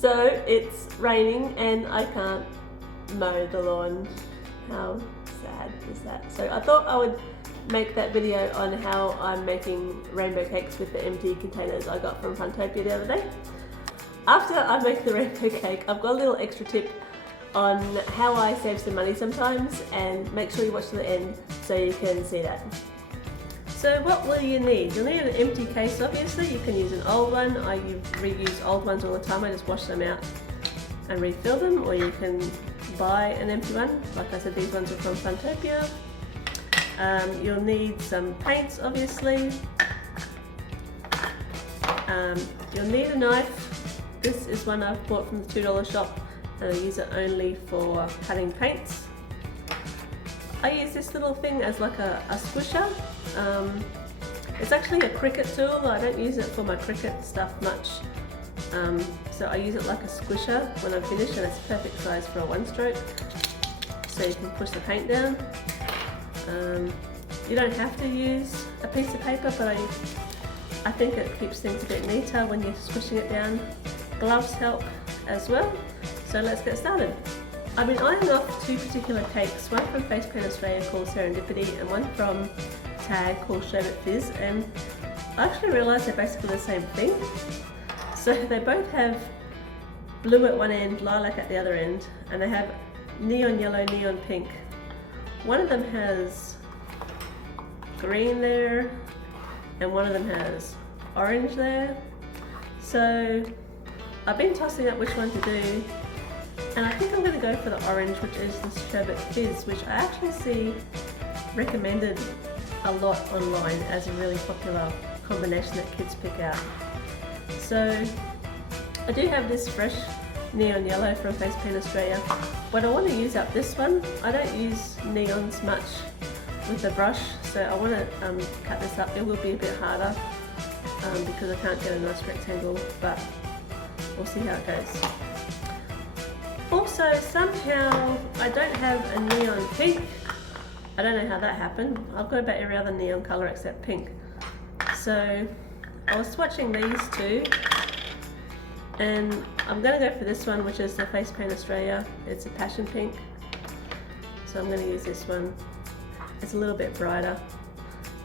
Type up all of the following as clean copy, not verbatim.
So it's raining and I can't mow the lawn. How sad is that? So I thought I would make that video on how I'm making rainbow cakes with the empty containers I got from Funtopia the other day. After I make the rainbow cake, I've got a little extra tip on how I save some money sometimes, and make sure you watch to the end so you can see that. So what will you need? You'll need an empty case, obviously. You can use an old one. I reuse old ones all the time. I just wash them out and refill them, or you can buy an empty one. Like I said, these ones are from Funtopia. You'll need some paints, obviously. You'll need a knife. This is one I've bought from the $2 shop, and I use it only for cutting paints. I use this little thing as like a squisher. It's actually a Cricut tool. I don't use it for my Cricut stuff much. So I use it like a squisher when I'm finished, and it's perfect size for a one stroke. So you can push the paint down. You don't have to use a piece of paper, but I think it keeps things a bit neater when you're squishing it down. Gloves help as well. So let's get started. I've been eyeing off two particular cakes, one from Face Paint Australia called Serendipity and one from Tag called Sherbet Fizz, and I actually realised they're basically the same thing. So they both have blue at one end, lilac at the other end, and they have neon yellow, neon pink. One of them has green there, and one of them has orange there. So I've been tossing up which one to do, and I think I'm going to go for the orange, which is the Sherbet Fizz, which I actually see recommended a lot online as a really popular combination that kids pick out. So I do have this fresh neon yellow from Face Paint Australia, but I want to use up this one. I don't use neons much with the brush, so I want to cut this up. It will be a bit harder because I can't get a nice rectangle, but we'll see how it goes. Also, somehow I don't have a neon pink. I don't know how that happened. I've got about every other neon colour except pink. So I was swatching these two, and I'm going to go for this one, which is the Face Paint Australia. It's a passion pink. So I'm going to use this one. It's a little bit brighter.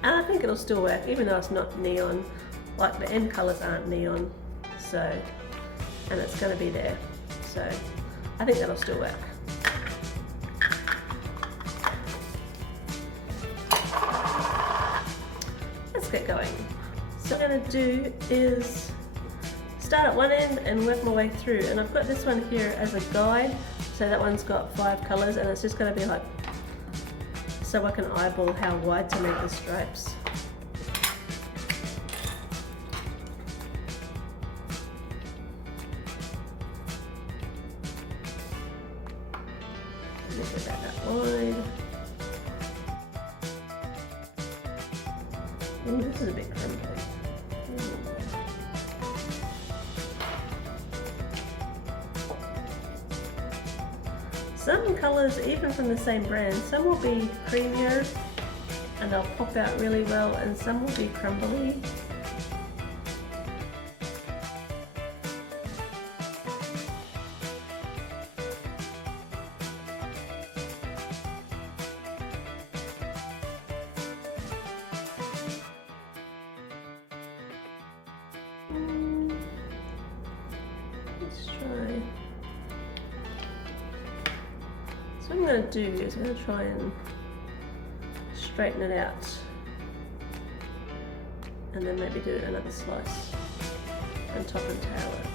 And I think it'll still work, even though it's not neon. Like the end colours aren't neon. So, and it's going to be there. So I think that'll still work. Let's get going. So what I'm going to do is start at one end and work my way through. And I've got this one here as a guide. So that one's got 5 colours, and it's just going to be like, so I can eyeball how wide to make the stripes. Make it about that wide. Ooh, this is a bit crumbly. Some colours, even from the same brand, some will be creamier and they'll pop out really well, and some will be crumbly. Let's try. So what I'm going to do is I'm going to try and straighten it out, and then maybe do another slice and top and tail it.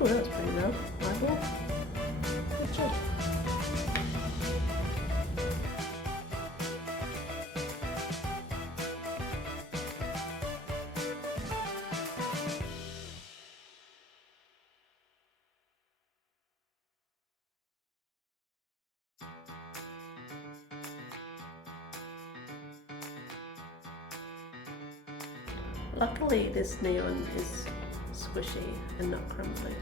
Oh, that's pretty rough. Eyeball. Good job. Luckily this neon is squishy and not crumbly.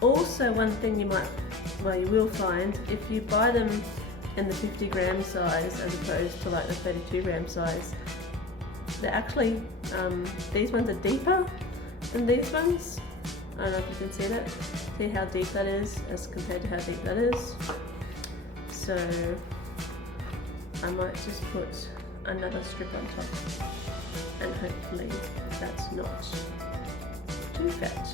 Also, one thing you will find, if you buy them in the 50 gram size as opposed to like the 32 gram size, they're actually, these ones are deeper than these ones. I don't know if you can see that. See how deep that is as compared to how deep that is. So I might just put another strip on top, and hopefully that's not too fat.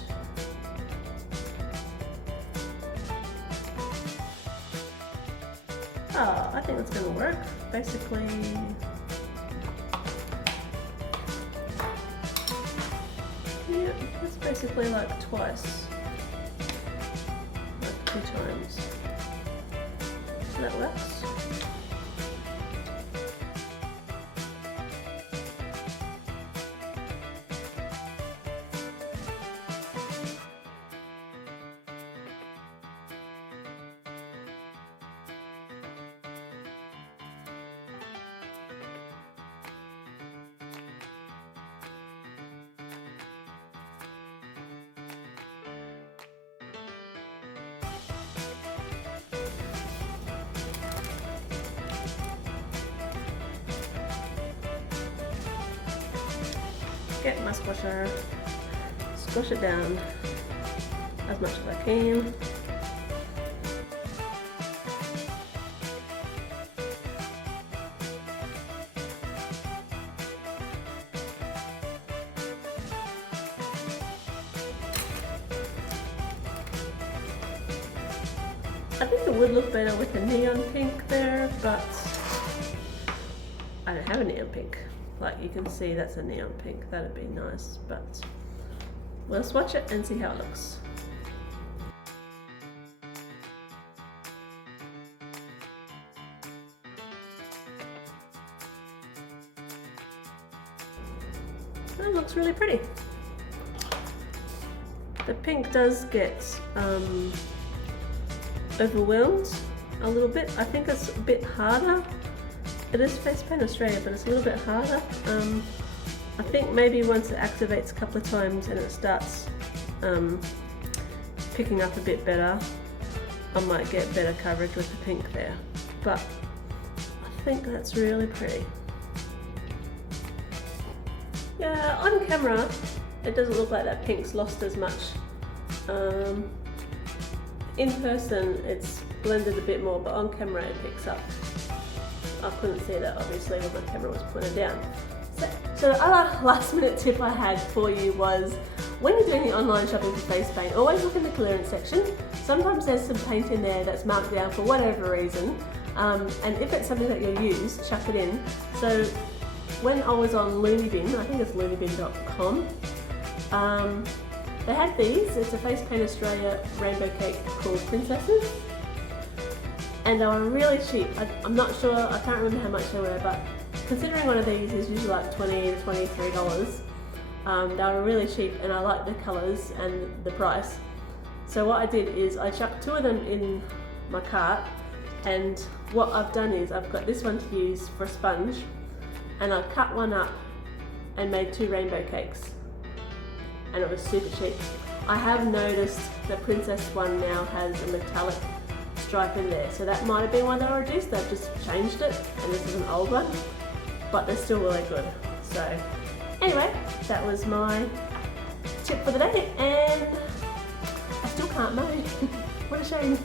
Oh, I think that's going to work. Basically, yeah, that's basically like twice, like 2 times. So that works. Get my squisher, squish it down as much as I can. I think it would look better with the neon pink there, but I don't have a neon pink. Like you can see, that's a neon pink. That'd be nice, but we'll swatch it and see how it looks. That looks really pretty. The pink does get overwhelmed a little bit. I think it's a bit harder. It is Face Paint Australia, but it's a little bit harder. I think maybe once it activates a couple of times and it starts picking up a bit better, I might get better coverage with the pink there. But I think that's really pretty. Yeah, on camera, it doesn't look like that pink's lost as much. In person, it's blended a bit more, but on camera it picks up. I couldn't see that obviously when my camera was pointed down. So the other last minute tip I had for you was, when you're doing your online shopping for face paint, always look in the clearance section. Sometimes there's some paint in there that's marked down for whatever reason, and if it's something that you'll use, chuck it in. So when I was on Loonibin, I think it's loonibin.com, they had these. It's a Face Paint Australia rainbow cake called Princesses. And they were really cheap. I'm not sure, I can't remember how much they were, but considering one of these is usually like $20 to $23, they were really cheap, and I liked the colours and the price. So what I did is I chucked 2 of them in my cart, and what I've done is I've got this one to use for a sponge, and I cut one up and made 2 rainbow cakes, and it was super cheap. I have noticed the Princess one now has a metallic stripe in there, so that might have been why they were reduced. They've just changed it, and this is an old one, but they're still really good. So anyway, that was my tip for the day, and I still can't mow. What a shame.